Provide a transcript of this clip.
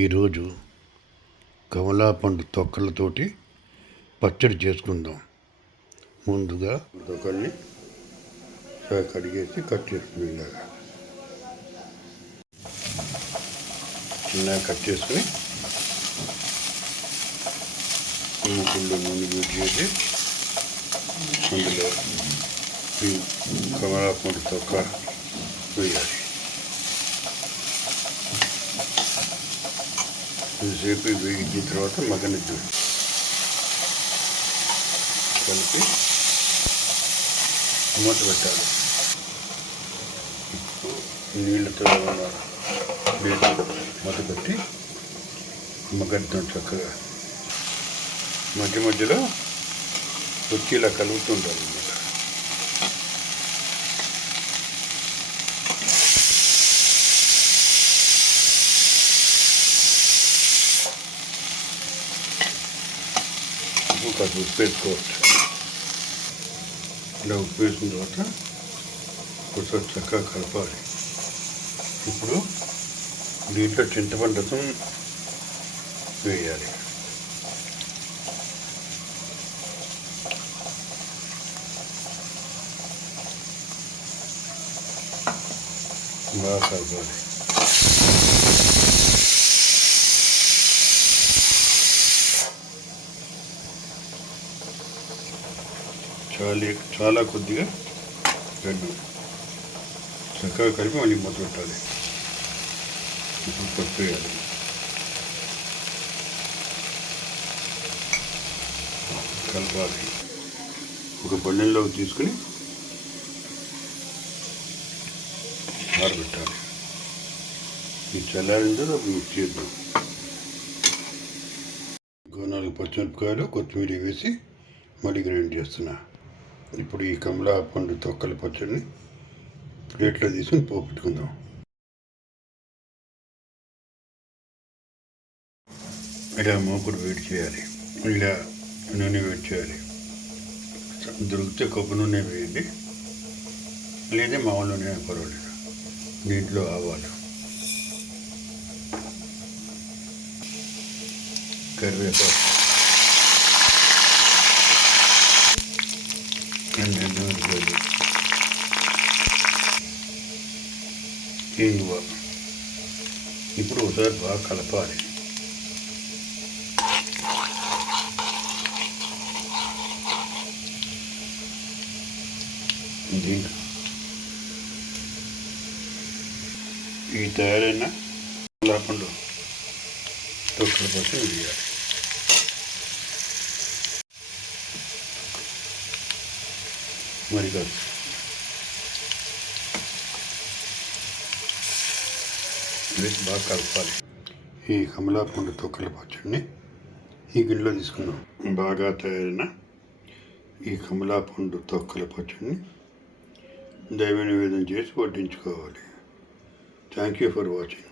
ఈరోజు కమలాపండు తొక్కలతోటి పచ్చడి చేసుకుందాం. ముందుగా తొక్కల్ని కడిగేసి కట్ చేసుకుని ఇలాగా చిన్నగా కట్ చేసుకుని మూకుల్లో నూనె వేడి చేసి అందులో ఈ కమలాపండు తొక్క వేయాలి. కొద్దిసేపు వేగించిన తర్వాత మగ్గనిద్దు కలిపి మూత పెట్టాలి. నీళ్ళతో వేసి మూత పెట్టి మగ్గనిద్దాం. చక్కగా మధ్య మధ్యలో వచ్చి ఇలా కలుగుతుంటారు అన్నమాట. కాదు ఉప్పు వేసుకోవచ్చు. ఇలా ఉప్పు వేసిన తర్వాత కొంచెం చక్కగా కలపాలి. ఇప్పుడు దీంట్లో చింతపండు రసం వేయాలి. బాగా కలపాలి. చాలా కొద్దిగా గడ్డు చక్కగా కలిపి మళ్ళీ మూత పెట్టాలి. ఇప్పుడు పప్పు వేయాలి. కలపాలి. ఒక బన్నెల్లోకి తీసుకుని ఆరబెట్టాలి. ఈ చల్లారిందో మిక్స్ చేద్దాం. 4 పచ్చిమిరపకాయలు కొత్తిమీర వేసి మళ్ళీ గ్రైండ్ చేస్తున్నా. ఇప్పుడు ఈ కమలాపండు తొక్కల పచ్చడిని ప్లేట్లో తీసుకుని పోపు పెట్టుకుందాం. ఇలా మూకుడు వేడి చేయాలి. ఇలా నూనె వేడి చేయాలి. దొరికితే కొబ్బరి నూనె వేయండి, లేదా మామూలు నూనె పర్వాలేదు. దీంట్లో ఆవాలు, కరివేపాకు, ఇంగువ. ఇప్పుడు ఒకసారి బాగా కలపాలి. ఈ తయారైన కమలాపండు తొక్కల పచ్చడి వేయాలి. మరి కాదు వేసి బాగా కలపాలి. ఈ కమలాపండు తొక్కల పచ్చడిని ఈ గిన్నెలో తీసుకున్నాం. బాగా తయారైన ఈ కమలాపండు తొక్కల పచ్చడిని దైవ నివేదన చేసి వడ్డించుకోవాలి. Thank you for watching.